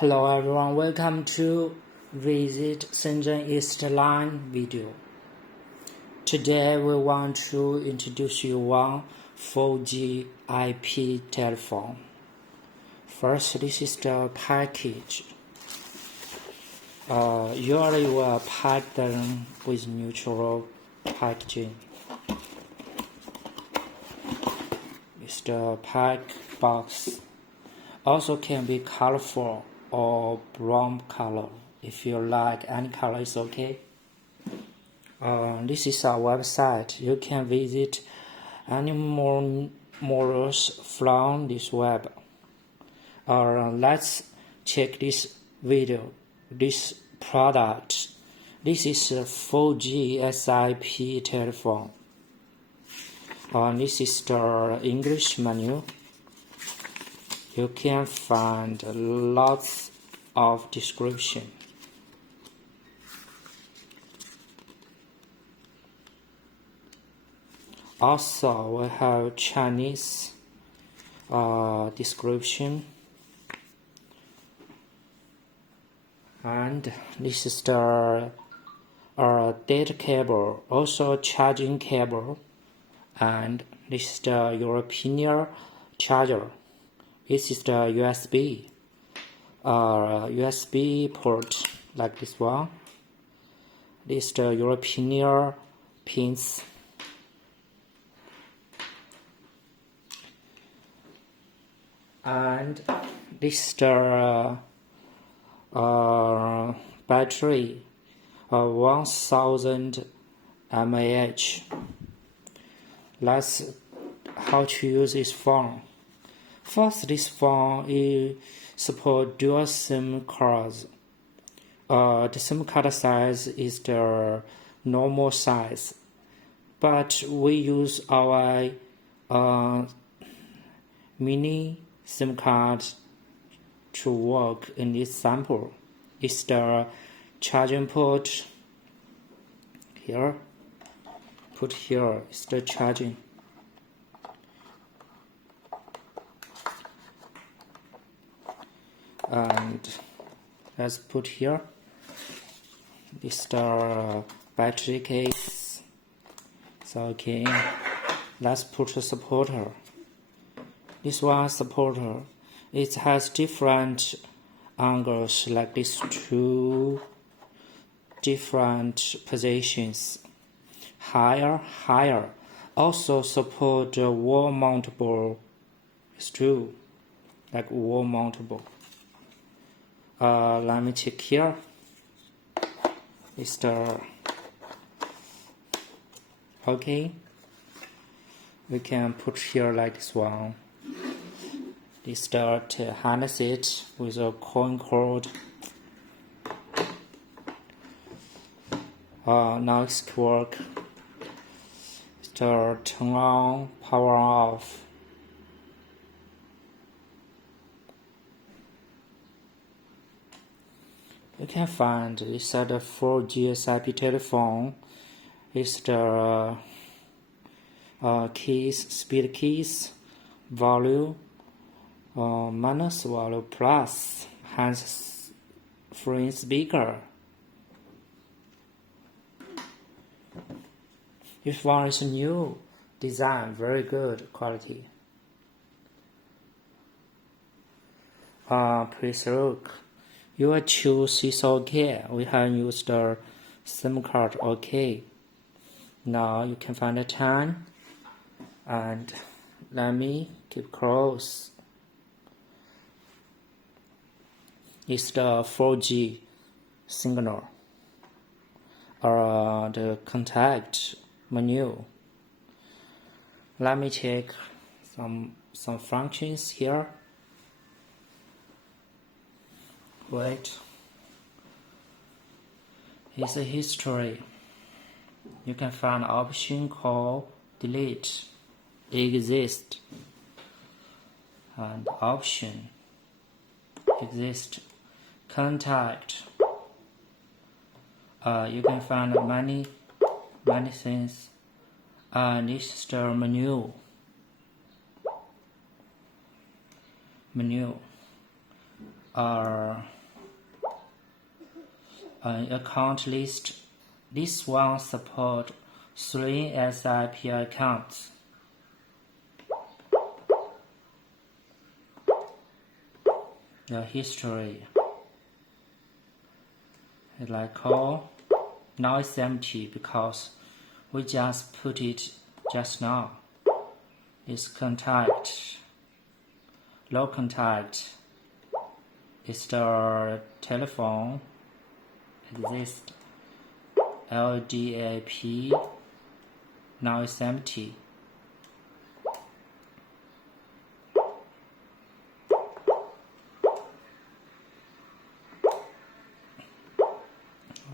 Hello everyone, welcome to visit Shenzhen East Line video. Today we want to introduce you one 4G IP telephone. First, this is the package. Usually we will pack them with neutral packaging. It's the pack box. Also can be colorful or brown color. If you like any color, it's okay. This is our website. You can visit any more models from this web. Let's check this video. This product. This is a 4G SIP telephone. This is the English menu. You can find lots of description. Also, we have Chinese description. And this is the data cable, also charging cable. And this is the European charger. This is the USB port, like this one. This is the European pins. And this is the battery, 1000 mAh. Let's how to use this phone. First, this phone supports dual SIM cards. The SIM card size is the normal size, but we use our mini SIM card to work in this sample. It's the charging port here. Put here is the charging. And let's put here. This is the battery case. So okay, let's put a supporter. This one supporter, it has different angles, like these two different positions. Higher. Also support the wall mountable. It's true, like wall mountable. Let me check here. It's the okay. We can put here like this one. This start to harness it with a coin cord. Now it's work. Start turn on, power off. You can find inside the 4G SIP telephone is the keys, speed keys, volume, minus volume plus, hands-free speaker. This one is new design, very good quality. Please look. You will choose is okay. We have used the SIM card okay. Now you can find the time. And let me keep close. It's the 4G signal. The contact menu. Let me check some functions here. Wait. Here's a history. You can find option called delete, exist, and option exist, contact. You can find many things. This is the menu. an account list. This one supports 3 SIP accounts. The history. Like call. Now it's empty because we just put it just now. This contact, low contact, is the telephone, exists, LTE IP, now it's empty.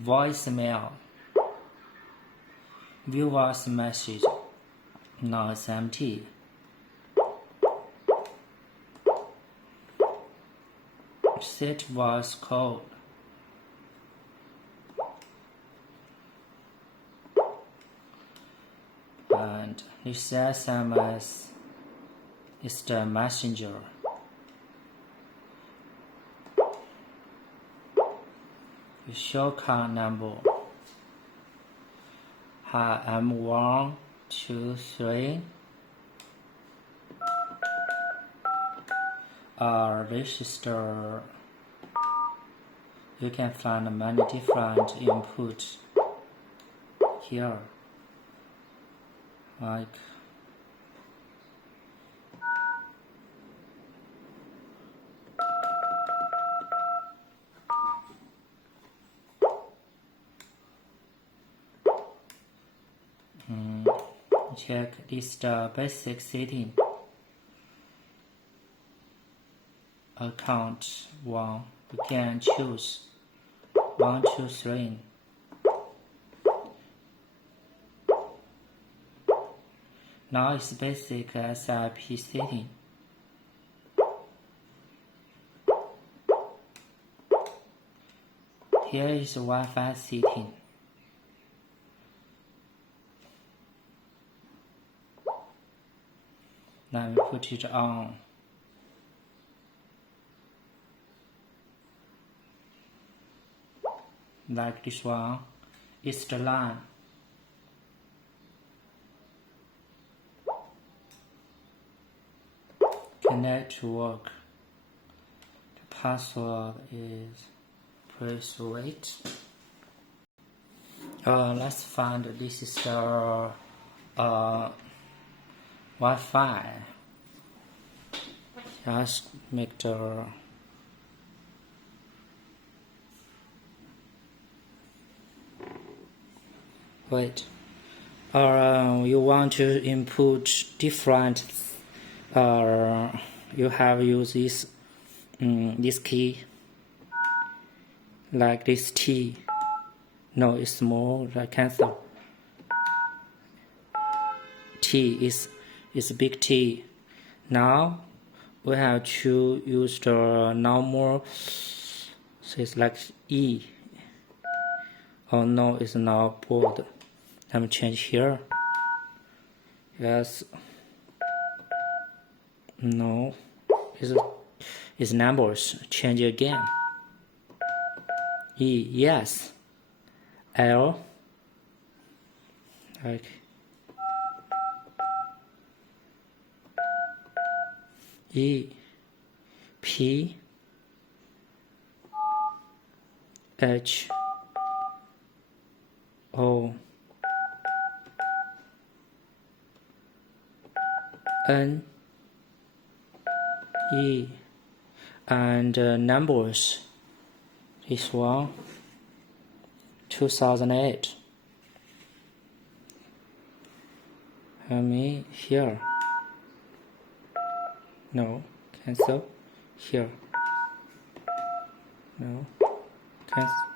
Voicemail, view voice message, now it's empty. Set voice code, and this SMS is the messenger. The shortcut number M123. Register. You can find many different input here, like check this the basic setting. Account 1, you can choose 1, 2, 3. Now it's basic SIP setting. Here is Wi-Fi setting. Now we put it on. Like this one, it's the line. Connect to work. The password is please wait. Let's find this is the Wi-Fi. Just make the wait. You want to input different. You have used this key, like this T. No, it's small. Cancel. T is big T. Now we have to use the normal. So it's like E. Oh no, it's not bold. Let me change here. Yes. No. It's numbers. Change again. E. Yes. L. Like. E. P. H. O. N. E. And numbers. This one 2008. Me here. No, cancel. Here. No, cancel.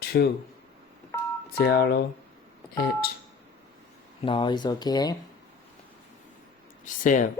208. Now it's okay. Save.